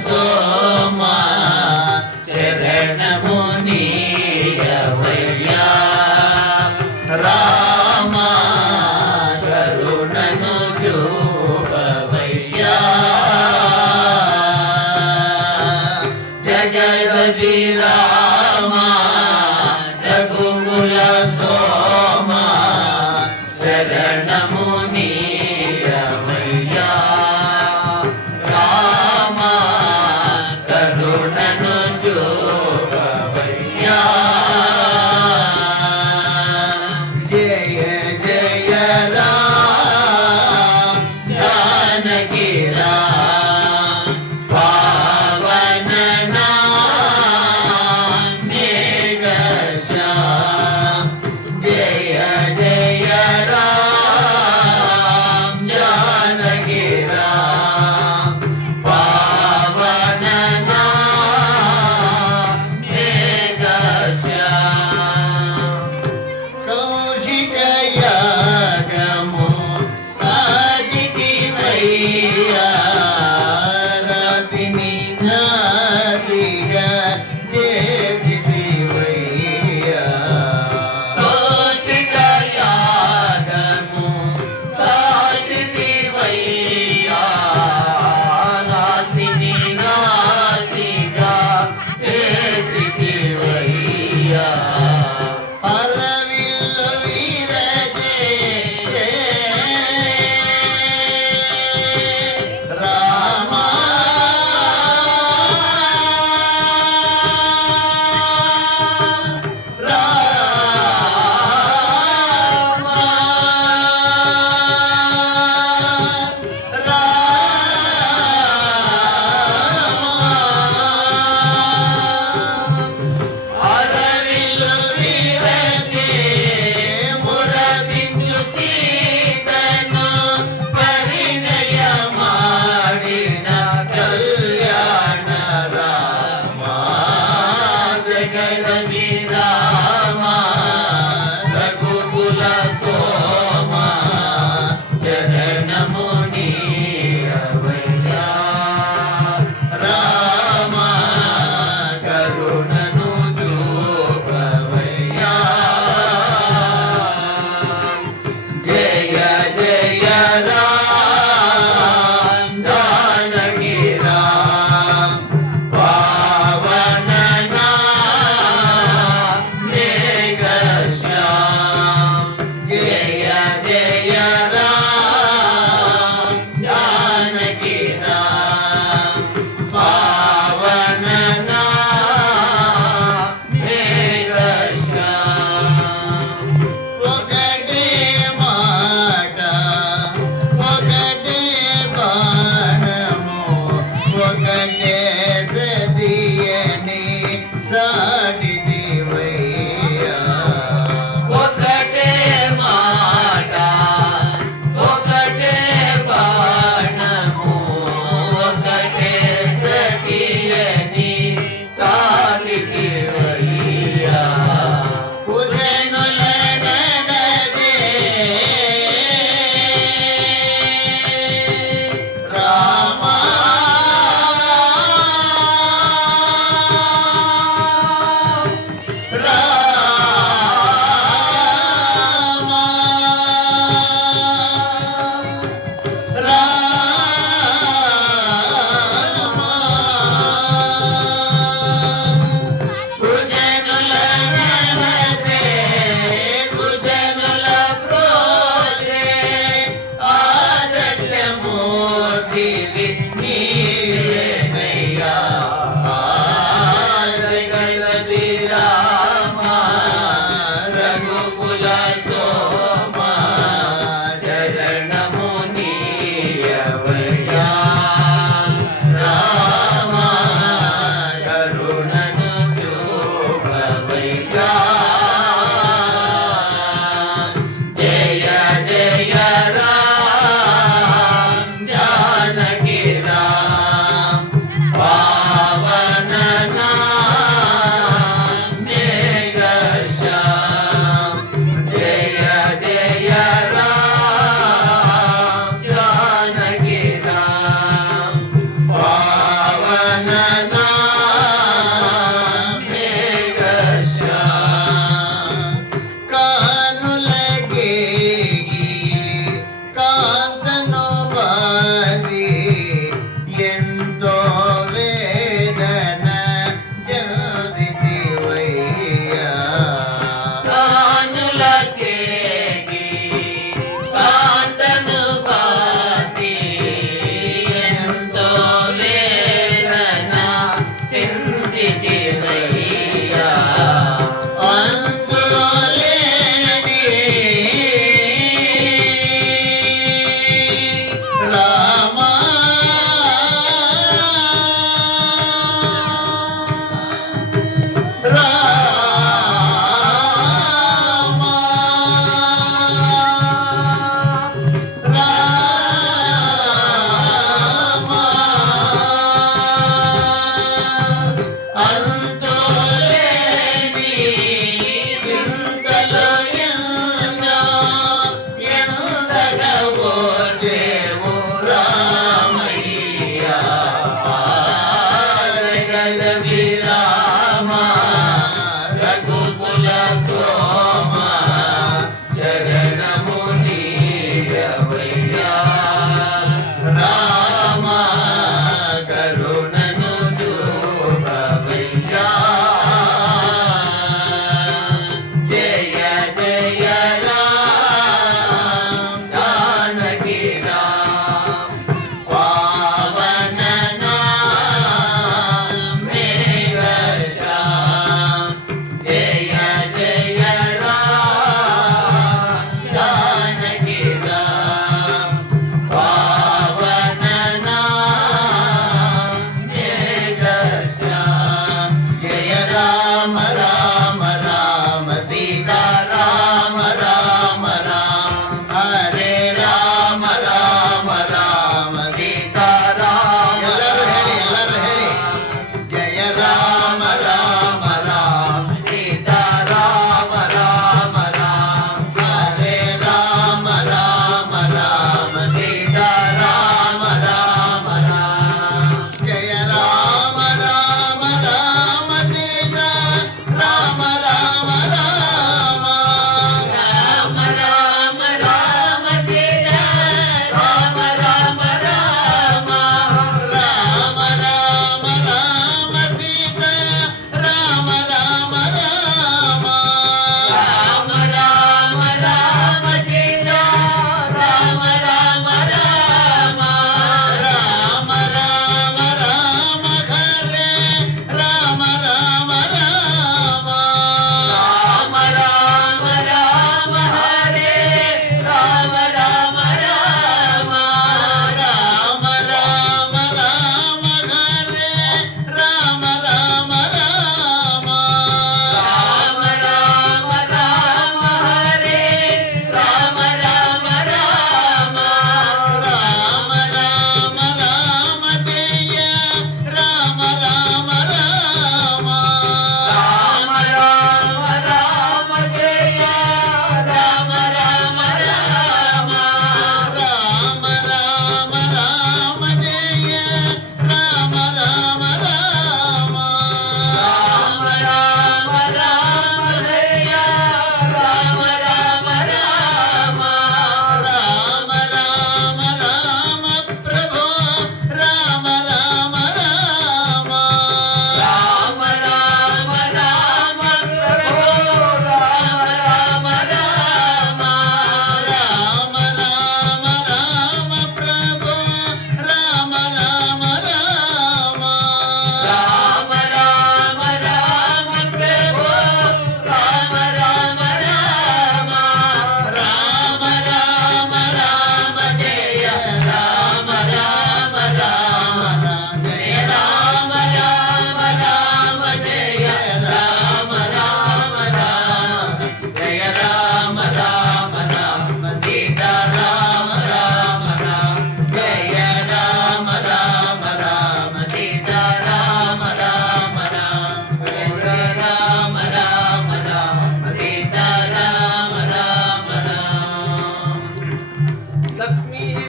సోమా చరణమునీయవయ్యా రామా కరుణను చూపవయ్యా జగదపి రామా రఘుకుల సోమా శరణమునీయవయ్యా రామా కరుణను చూపవయ్యా జయ జయ రామ జానకి రామ పావన నామ మేఘ శ్యామ జయ జయ రామ జానకి రామ పావన నామ మేఘ శ్యామ కౌశిక యాగము కాజితివయ్యా రతిని నాదిగా చేసితివయ్యా కౌశిక యాగము కాజితివయ్యా రతిని నాదిగా చేసితివయ్యా అరవిల్లు వీరజే రామా రామా అరవిల్లు వీరజే మురవించు సీతను పరిణయమాడిన కళ్యాణ రామా జగదపి రామా రఘుకుల సోమా చరణమునీయవయ్యా రామా కరుణను చూపవయ్యా జయ జయ రామ జానకి రామ పావన నామ మేఘ శ్యామ జయ జయ రామ జానకి రామ పావన నామ మేఘ శ్యామ ఒకటే మాట ఒకటే బాణము ఒకటే సతియని సాటిదివయ్యా ఒకటే మాట ఒకటే బాణము ఒకటే సతియని సాటిదివయ్యా కుజనుల నడదే రామా రామా కుజనుల నడదే కుజనుల ప్రోజే ఆదర్శమూర్తివి నీ